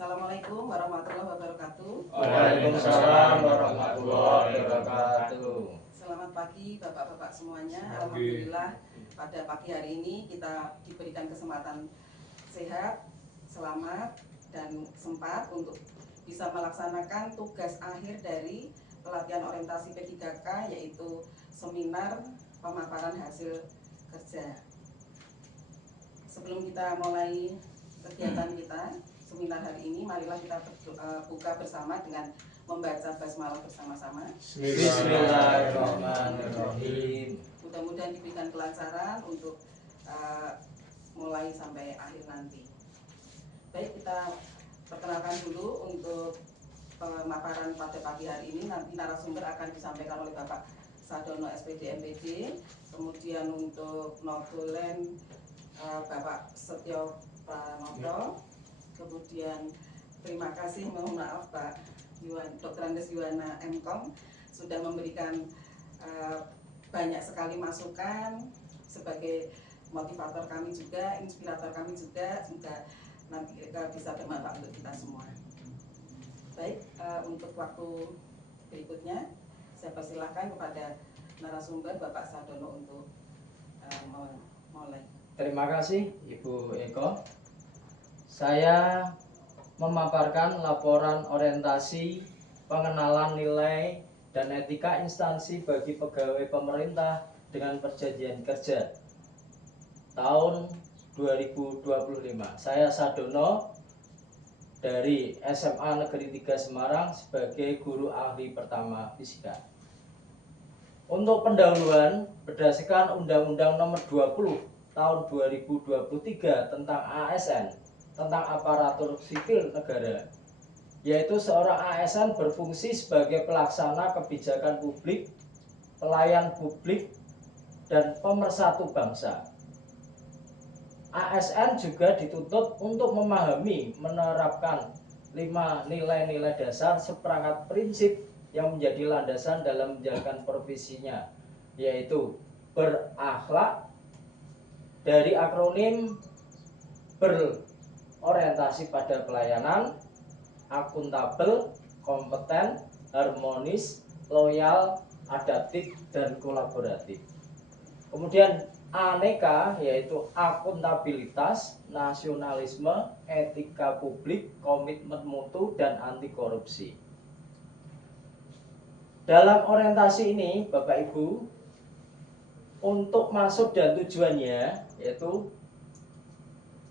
Assalamualaikum warahmatullahi wabarakatuh. Waalaikumsalam warahmatullahi wabarakatuh. Selamat pagi Bapak-bapak semuanya. Alhamdulillah pada pagi hari ini kita diberikan kesempatan sehat, selamat, dan sempat untuk bisa melaksanakan tugas akhir dari pelatihan orientasi P3K, yaitu seminar pemaparan hasil kerja. Sebelum kita mulai kegiatan kita seminar hari ini, marilah kita buka bersama dengan membaca basmalah bersama-sama. Bismillahirrahmanirrahim. Mudah-mudahan diberikan kelancaran untuk mulai sampai akhir nanti. Baik, kita perkenalkan dulu untuk pemaparan pada pagi hari ini. Nanti narasumber akan disampaikan oleh Bapak Sadono SPD MPD, kemudian untuk notulen Bapak Setio Pranoto, kemudian terima kasih, mohon maaf Pak Dr. Andes Yuwana MKOM sudah memberikan banyak sekali masukan sebagai motivator kami juga, inspirator kami juga, semoga nanti bisa bermanfaat untuk kita semua. Baik, untuk waktu berikutnya saya persilahkan kepada narasumber Bapak Sadono untuk mulai. Terima kasih Ibu Eko. Saya memaparkan laporan orientasi pengenalan nilai dan etika instansi bagi pegawai pemerintah dengan perjanjian kerja tahun 2025. Saya Sadono dari SMA Negeri 3 Semarang sebagai guru ahli pertama fisika. Untuk pendahuluan berdasarkan Undang-Undang Nomor 20 Tahun 2023 tentang ASN, tentang aparatur sipil negara, yaitu seorang ASN berfungsi sebagai pelaksana kebijakan publik, pelayan publik, dan pemersatu bangsa. ASN juga dituntut untuk memahami, menerapkan 5 nilai-nilai dasar seperangkat prinsip yang menjadi landasan dalam menjalankan profesinya, yaitu berakhlak, dari akronim berorientasi pada pelayanan, akuntabel, kompeten, harmonis, loyal, adaptif, dan kolaboratif. Kemudian aneka, yaitu akuntabilitas, nasionalisme, etika publik, komitmen mutu, dan anti korupsi. Dalam orientasi ini, Bapak Ibu, untuk maksud dan tujuannya, yaitu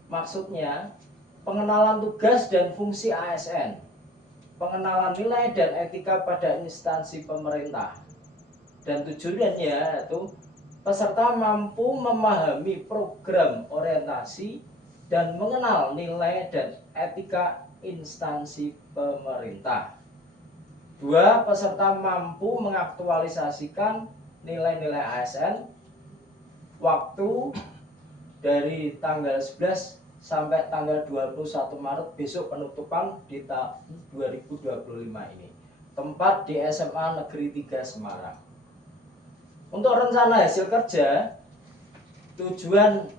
maksudnya pengenalan tugas dan fungsi ASN, pengenalan nilai dan etika pada instansi pemerintah, dan tujuannya yaitu peserta mampu memahami program orientasi dan mengenal nilai dan etika instansi pemerintah. 2. Peserta mampu mengaktualisasikan nilai-nilai ASN waktu dari tanggal 11 sampai tanggal 21 Maret besok penutupan di tahun 2025 ini. Tempat di SMA Negeri 3 Semarang. Untuk rencana hasil kerja, tujuan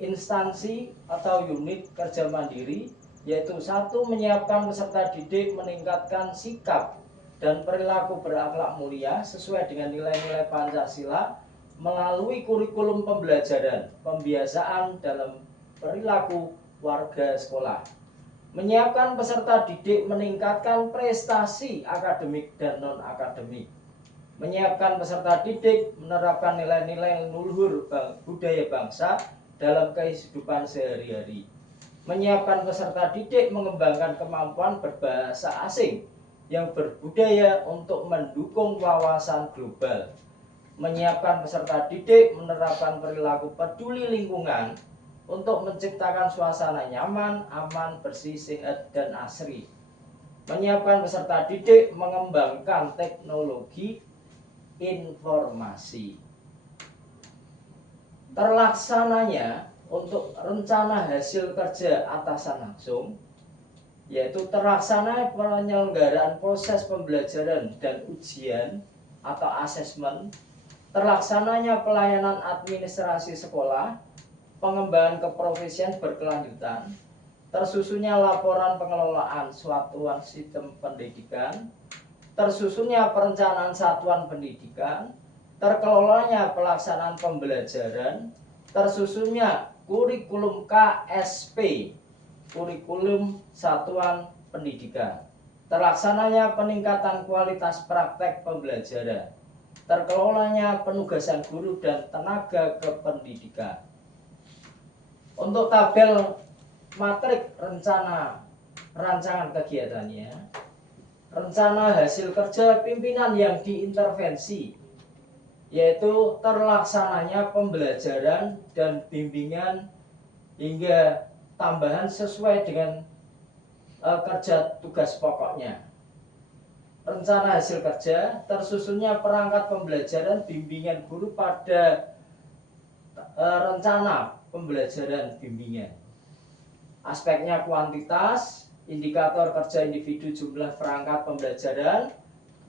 instansi atau unit kerja mandiri yaitu 1. Menyiapkan peserta didik meningkatkan sikap dan perilaku berakhlak mulia sesuai dengan nilai-nilai Pancasila melalui kurikulum pembelajaran, pembiasaan dalam perilaku warga sekolah. Menyiapkan peserta didik meningkatkan prestasi akademik dan non-akademik. Menyiapkan peserta didik menerapkan nilai-nilai luhur budaya bangsa dalam kehidupan sehari-hari. Menyiapkan peserta didik mengembangkan kemampuan berbahasa asing yang berbudaya untuk mendukung wawasan global. Menyiapkan peserta didik menerapkan perilaku peduli lingkungan untuk menciptakan suasana nyaman, aman, bersih, sehat, dan asri. Menyiapkan peserta didik mengembangkan teknologi informasi. Terlaksananya untuk rencana hasil kerja atasan langsung, yaitu terlaksana penyelenggaraan proses pembelajaran dan ujian atau asesmen, terlaksananya pelayanan administrasi sekolah, pengembangan keprofesian berkelanjutan, tersusunnya laporan pengelolaan satuan sistem pendidikan, tersusunnya perencanaan satuan pendidikan, terkelolanya pelaksanaan pembelajaran, tersusunnya kurikulum KSP, kurikulum satuan pendidikan, terlaksananya peningkatan kualitas praktek pembelajaran, terkelolanya penugasan guru dan tenaga kependidikan. Untuk tabel matrik rancangan kegiatannya, rencana hasil kerja pimpinan yang diintervensi, yaitu terlaksananya pembelajaran dan bimbingan hingga tambahan sesuai dengan kerja tugas pokoknya. Rencana hasil kerja, tersusunnya perangkat pembelajaran bimbingan guru pada rencana pembelajaran bimbingan. Aspeknya kuantitas, indikator kerja individu jumlah perangkat pembelajaran,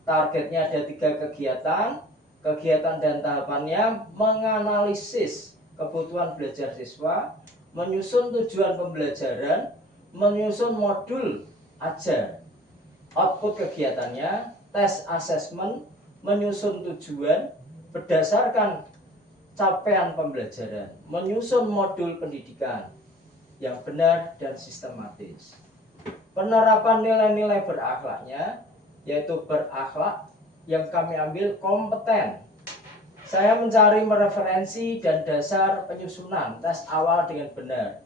targetnya ada 3 kegiatan, kegiatan dan tahapannya menganalisis kebutuhan belajar siswa, menyusun tujuan pembelajaran, menyusun modul ajar, output kegiatannya, tes asesmen, menyusun tujuan berdasarkan capaian pembelajaran, menyusun modul pendidikan yang benar dan sistematis. Penerapan nilai-nilai berakhlaknya, yaitu berakhlak yang kami ambil kompeten. Saya mencari referensi dan dasar penyusunan tes awal dengan benar.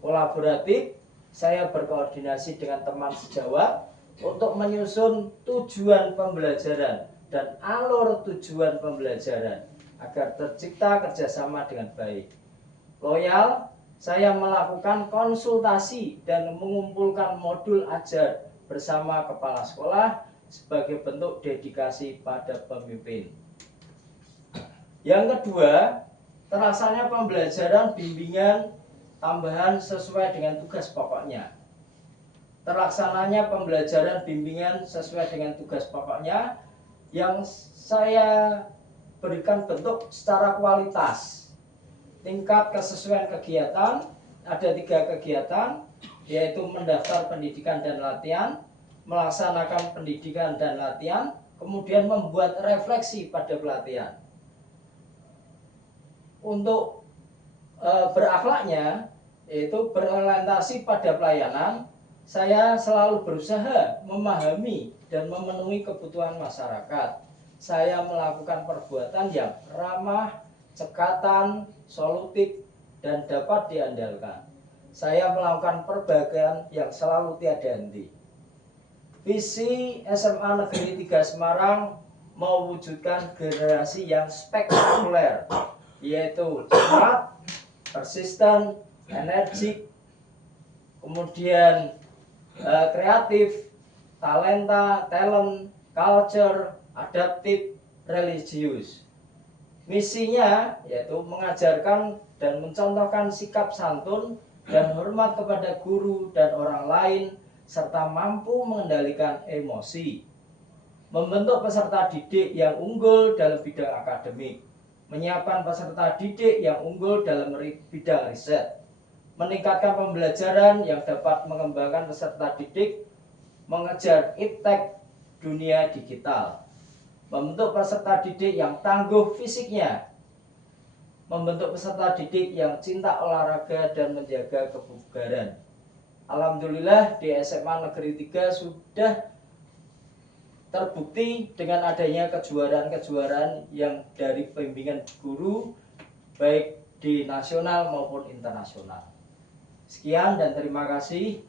Kolaboratif, saya berkoordinasi dengan teman sejawat untuk menyusun tujuan pembelajaran dan alur tujuan pembelajaran agar tercipta kerjasama dengan baik. Loyal, saya melakukan konsultasi dan mengumpulkan modul ajar bersama kepala sekolah sebagai bentuk dedikasi pada pemimpin. Yang kedua, terlaksananya pembelajaran bimbingan tambahan sesuai dengan tugas pokoknya. Terlaksananya pembelajaran bimbingan sesuai dengan tugas pokoknya yang saya berikan bentuk secara kualitas. Tingkat kesesuaian kegiatan, ada 3 kegiatan, yaitu mendaftar pendidikan dan latihan, melaksanakan pendidikan dan latihan, kemudian membuat refleksi pada pelatihan. Untuk berakhlaknya, yaitu berorientasi pada pelayanan, saya selalu berusaha memahami dan memenuhi kebutuhan masyarakat. Saya melakukan perbuatan yang ramah, cekatan, solutif, dan dapat diandalkan. Saya melakukan perbaikan yang selalu tiada henti. Visi SMA Negeri 3 Semarang mewujudkan generasi yang spektakuler, yaitu cepat, persisten, energik, kemudian kreatif, talent, culture, adaptif, religius. Misinya yaitu mengajarkan dan mencontohkan sikap santun dan hormat kepada guru dan orang lain, serta mampu mengendalikan emosi. Membentuk peserta didik yang unggul dalam bidang akademik, menyiapkan peserta didik yang unggul dalam bidang riset, meningkatkan pembelajaran yang dapat mengembangkan peserta didik mengejar iptek dunia digital, membentuk peserta didik yang tangguh fisiknya, membentuk peserta didik yang cinta olahraga dan menjaga kebugaran. Alhamdulillah di SMA Negeri 3 sudah terbukti dengan adanya kejuaraan-kejuaraan yang dari bimbingan guru baik di nasional maupun internasional. Sekian dan terima kasih.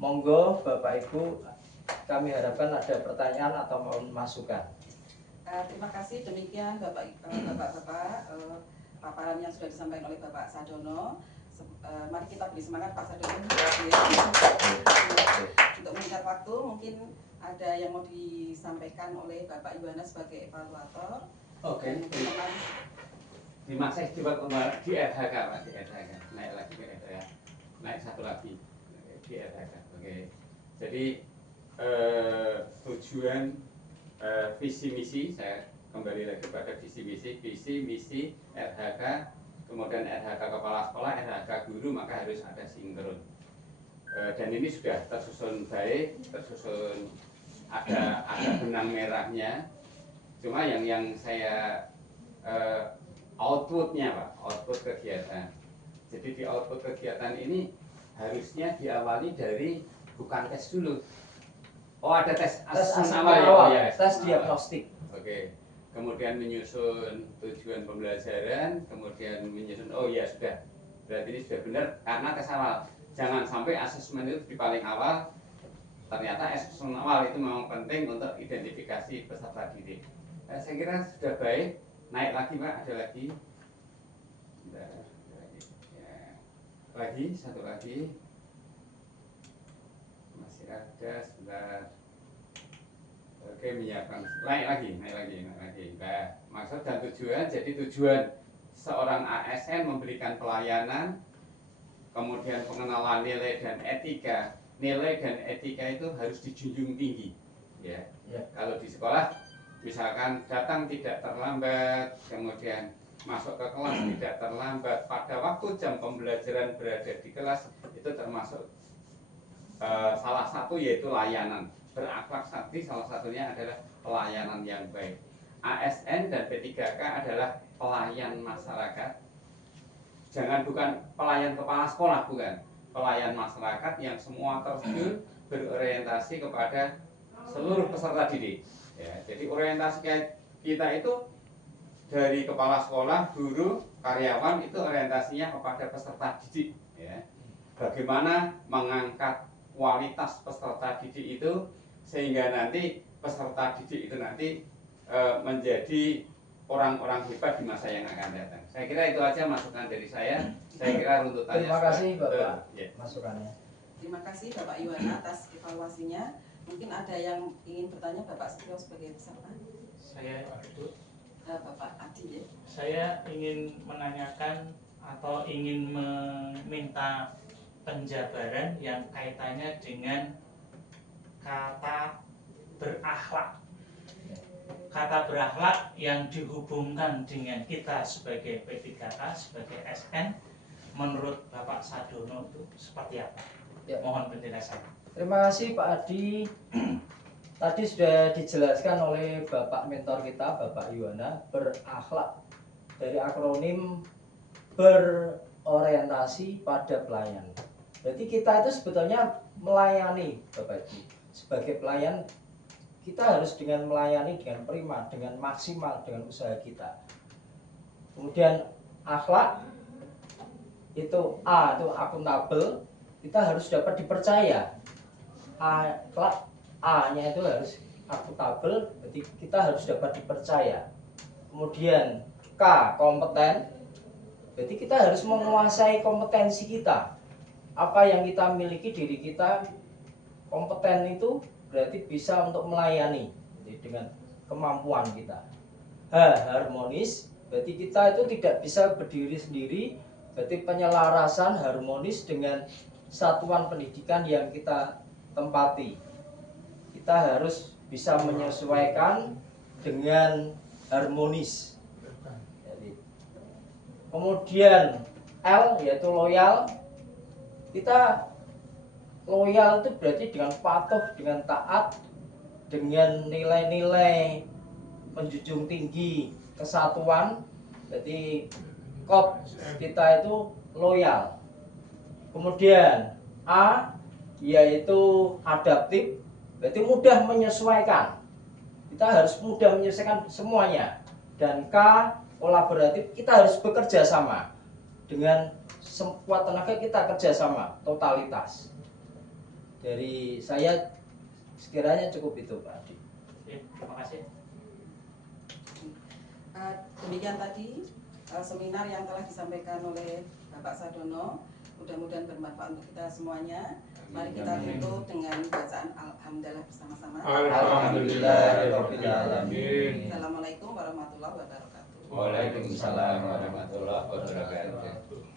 Monggo Bapak Ibu, kami harapkan ada pertanyaan atau masukan. Terima kasih, demikian Bapak-Bapak paparan yang sudah disampaikan oleh Bapak Sadono. Mari kita beri semangat Pak Sadono untuk meningkat waktu. Mungkin ada yang mau disampaikan oleh Bapak Iwana sebagai evaluator. Oke. Terima kasih coba kembali di RHK Pak, di RHK naik lagi ke RHK, naik satu lagi di RHK. Oke. Jadi tujuan visi misi, saya kembali lagi pada visi misi RHK, kemudian RHK kepala sekolah, RHK guru, maka harus ada sinkron. Dan ini sudah tersusun baik, tersusun ada benang merahnya. Cuma yang saya outputnya Pak, output kegiatan. Jadi di output kegiatan ini harusnya diawali dari bukan tes dulu. Oh ada tes asesmen awal ya, oh, ya. Tes diagnostik. Oke. Kemudian menyusun tujuan pembelajaran, kemudian menyusun oh ya sudah. Berarti ini sudah benar karena tes awal. Jangan sampai asesmen itu di paling awal. Ternyata asesmen awal itu memang penting untuk identifikasi peserta didik. Saya kira sudah baik. Naik lagi Pak, ada lagi. Bentar, ada lagi. Ya. Lagi, satu lagi. Masih ada sebentar. Oke, menyiapkan. Naik lagi. Nah, maksud dan tujuan. Jadi tujuan seorang ASN memberikan pelayanan, kemudian pengenalan nilai dan etika. Nilai dan etika itu harus dijunjung tinggi. Ya. Kalau di sekolah, misalkan datang tidak terlambat, kemudian masuk ke kelas tidak terlambat, pada waktu jam pembelajaran berada di kelas, itu termasuk salah satu yaitu layanan. Berakhlak sakti salah satunya adalah pelayanan yang baik. ASN dan P3K adalah pelayan masyarakat. Jangan bukan pelayan kepala sekolah, bukan. Pelayan masyarakat yang semua terjun berorientasi kepada seluruh peserta didik. Ya, jadi orientasi kita itu dari kepala sekolah, guru, karyawan itu orientasinya kepada peserta didik. Ya. Bagaimana mengangkat kualitas peserta didik itu sehingga nanti peserta didik itu nanti menjadi orang-orang hebat di masa yang akan datang. Saya kira itu aja masukan dari saya. Saya kira runtutannya. Terima kasih Bapak ya. masukannya. Terima kasih Bapak Yuwana atas evaluasinya. Mungkin ada yang ingin bertanya Bapak Setio sebagai peserta. Saya Bapak Adi ya. Saya ingin menanyakan atau ingin meminta penjabaran yang kaitannya dengan kata berakhlak. Kata berakhlak yang dihubungkan dengan kita sebagai P3K, sebagai SN, menurut Bapak Sadono itu seperti apa? Ya. Mohon penjelasan. Terima kasih Pak Adi. Tadi sudah dijelaskan oleh Bapak mentor kita, Bapak Yuwana, berakhlak dari akronim berorientasi pada pelayan. Berarti kita itu sebetulnya melayani Bapak Ibu. Sebagai pelayan kita harus dengan melayani dengan prima, dengan maksimal, dengan usaha kita. Kemudian akhlak itu A itu akuntabel, kita harus dapat dipercaya. Akhlak A-nya itu harus akuntabel, berarti kita harus dapat dipercaya. Kemudian K kompeten, berarti kita harus menguasai kompetensi kita. Apa yang kita miliki diri kita, kompeten itu berarti bisa untuk melayani dengan kemampuan kita. H harmonis, berarti kita itu tidak bisa berdiri sendiri, berarti penyelarasan harmonis dengan satuan pendidikan yang kita tempati. Kita harus bisa menyesuaikan dengan harmonis. Jadi, kemudian L yaitu loyal. Kita loyal itu berarti dengan patuh, dengan taat, dengan nilai-nilai menjunjung tinggi kesatuan. Berarti kop kita itu loyal. Kemudian A yaitu adaptif, berarti mudah menyesuaikan. Kita harus mudah menyesuaikan semuanya. Dan K kolaboratif, kita harus bekerja sama. Dengan sekuat tenaga kita kerjasama, totalitas. Dari saya sekiranya cukup itu Pak Adi. Terima kasih. Demikian tadi seminar yang telah disampaikan oleh Bapak Sadono. Mudah-mudahan bermanfaat untuk kita semuanya. Mari kita tutup dengan bacaan Alhamdulillah bersama-sama. Alhamdulillahirabbil alamin. Assalamualaikum warahmatullahi wabarakatuh. Waalaikumsalam warahmatullahi wabarakatuh.